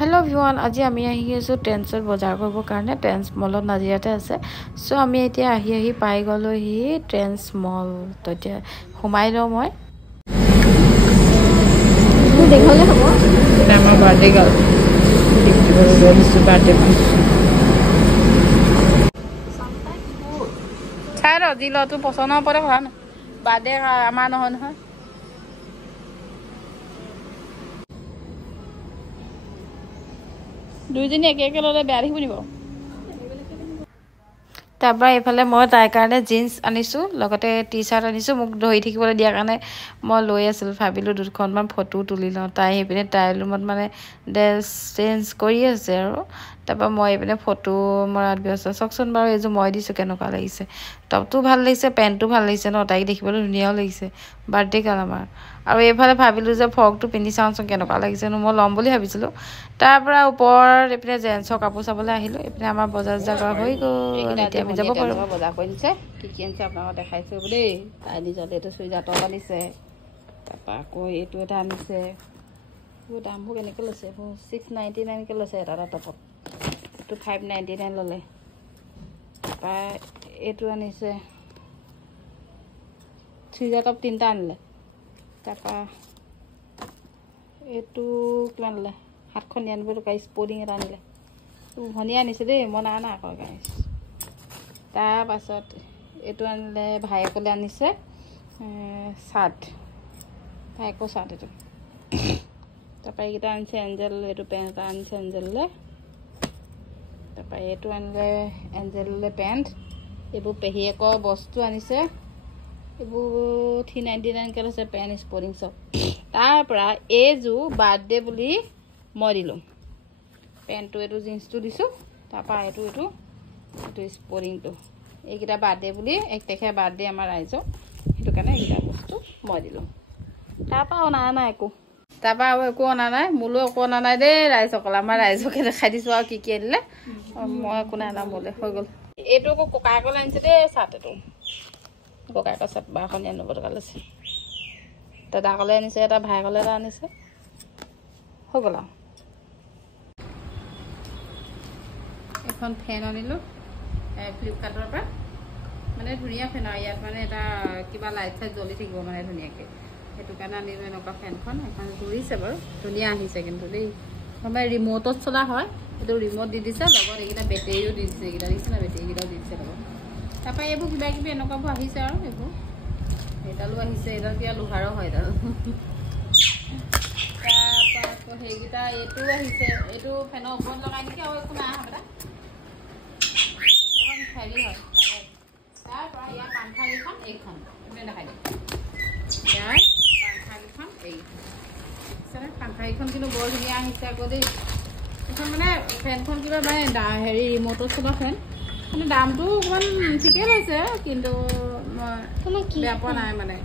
Hello everyone, আজি আমি আহি আছো ট্ৰেন্ডছত বজাৰ কৰিব কাৰণে ট্ৰেন্ডছ মলত নাজিৰাতে আছে সো আমি এতিয়া আহি পাই গলো হি ট্ৰেন্ডছ মল তো এতিয়া সোমাই লও মই দেখলে হ'ব আমাৰ বাৰ্থডে গাল দেখিবলৈ গৈছো বাৰ্থডে চাই ৰ দিলটো পছন্দ পৰে ভাল বাৰ্থডে আমাৰ নহয় নহয় দুইজনী একে ললে বেয়া দেখিব নিব তাৰপৰ এফালে মই তাই কাৰণে জিন্স আনিছো লগতে টি-শাৰ্ট আনিছো মোক ধৰি থাকিবলৈ দিয়া কাৰণে মই লৈ আছিল ভাবিলো দুখনমান ফটো তুলি লওঁ তাই হেপিনে তাই ৰুমত মানে ড্ৰেছ চেঞ্জ কৰি আছে আৰু তাৰপৰ মই এপিনে ফটো মৰাত ব্যস্ত চকচোন বাৰু এজো মই দিছো কেনেকুৱা লাগিছে টপটো ভাল লাগিছে পেন্টটো ভাল লাগিছে ন তাই দেখিবলৈ ধুনীয়াও লাগিছে বাৰ্থডে কাল আমাৰ আৰু এফালে ভাবিলো যে ফ্ৰকটো পিন্ধি চাওঁচোন কেনেকুৱা লাগিছে ন মই ল'ম বুলি ভাবিছিলো তাৰপৰ ওপৰ এপিনে জেন্সৰ কাপোৰ চাবলৈ আহিলো এপিনে আমাৰ বজাৰ জাগা হৈ গ'ল এতিয়া আমি যাব পাৰো বজাৰ কৰিছে কি কি আনিছে আপোনাক দেখাইছো দেই তাই নিজতে এইটো চুইজাৰ টপ আনিছে তাৰপৰা আকৌ এইটো এটা আনিছে এইটো দামবোৰ কেনেকৈ লৈছে 699 কে লৈছে এটা টপত এইটো 599 ল'লে তাৰপৰা এইটো আনিছে চুইজাৰ টপ তিনিটা আনিলে তাৰপৰা এইটো কিমান ল'লে 799 টকা স্পৰ্টিং এটা আনিলে ধুনীয়া আনিছে দেই মই নাই আকৌ গাইছ তাৰ পাছত এইটো আনিলে ভাইকলে আনিছে শাৰ্ট ভাইকো শাৰ্ট এইটো তাৰপৰা এইকেইটা আনিছে এঞ্জেল এইটো পেণ্ট এটা আনিছে এঞ্জেললে তাৰপৰা এইটো আনিলে এঞ্জেললে পেণ্ট এইবোৰ পেহীয়েকৰ বস্তু আনিছে এইবোৰ 399 কে লৈছে পেণ্ট স্পৰ্টিং চব তাৰপৰা এইযোৰ বাৰ্থডে বুলি মই দিলোঁ পেণ্টটো এইটো জিন্সটো দিছোঁ তাৰপৰা এইটো স্পৰ্টিংটো এইকেইটা বাৰ্থডে বুলি 1 তাৰিখে বাৰ্থডে আমাৰ ৰাইজৰ সেইটো কাৰণে এইকেইটা বস্তু মই দিলোঁ তাৰপৰা অনা নাই একো তাৰপৰা আৰু একো অনা নাই মোলৈ একো অনা নাই দেই ৰাইজসকল আমাৰ ৰাইজকে দেখাই দিছোঁ আৰু কি কি আনিলে মই একো নাই অনা মোলৈ হৈ গ'ল এইটো আকৌ ককায়েকলৈ আনিছে দেই চাৰ্ট এইটো ককায়েকৰ চাৰ্ট 1299 টকা লৈছে দাদাকলৈ আনিছে এটা ভাইকলৈ এটা আনিছে হৈ গ'ল আৰু এখন ফেন আনিলোঁ ফ্লিপকাৰ্টৰ পৰা মানে ধুনীয়া ফেন আৰু ইয়াত মানে এটা কিবা লাইট চাইট জ্বলি থাকিব মানে ধুনীয়াকৈ সেইটো কাৰণে আনিলোঁ এনেকুৱা ফেনখন এখন ঘূৰিছে বাৰু ধুনীয়া আহিছে কিন্তু দেই মানে ৰিম'টত চলা হয় এইটো ৰিম'ট দি দিছে লগত এইকেইটা বেটেৰীও দি দিছে এইকেইটা দিছে না বেটেৰীকেইটাও দি দিছে লগত তাৰপৰা এইবোৰ কিবা কিবি এনেকুৱাবোৰ আহিছে আৰু এইবোৰ এইডালো আহিছে এইডাল কিবা লোহাৰো হয় এইডাল তাৰপৰা আকৌ সেইকেইটা এইটো আহিছে এইটো ফেনৰ ওপৰত লগাই নেকি আৰু একো নাই হ'ব হেৰি হয় তাৰপৰা ইয়াৰ পাংখাকেইখন এইখন দেখাই দিম ইয়াৰ পাংখাকেইখন পাংখাকেইখন কিন্তু বৰ ধুনীয়া আহিছে আকৌ দেই এইখন মানে ফেনখন কিবা মানে হেৰি ৰিম'টত চলা ফেন মানে দামটো অকণমান ঠিকেই লৈছে কিন্তু মই বেয়া পোৱা নাই মানে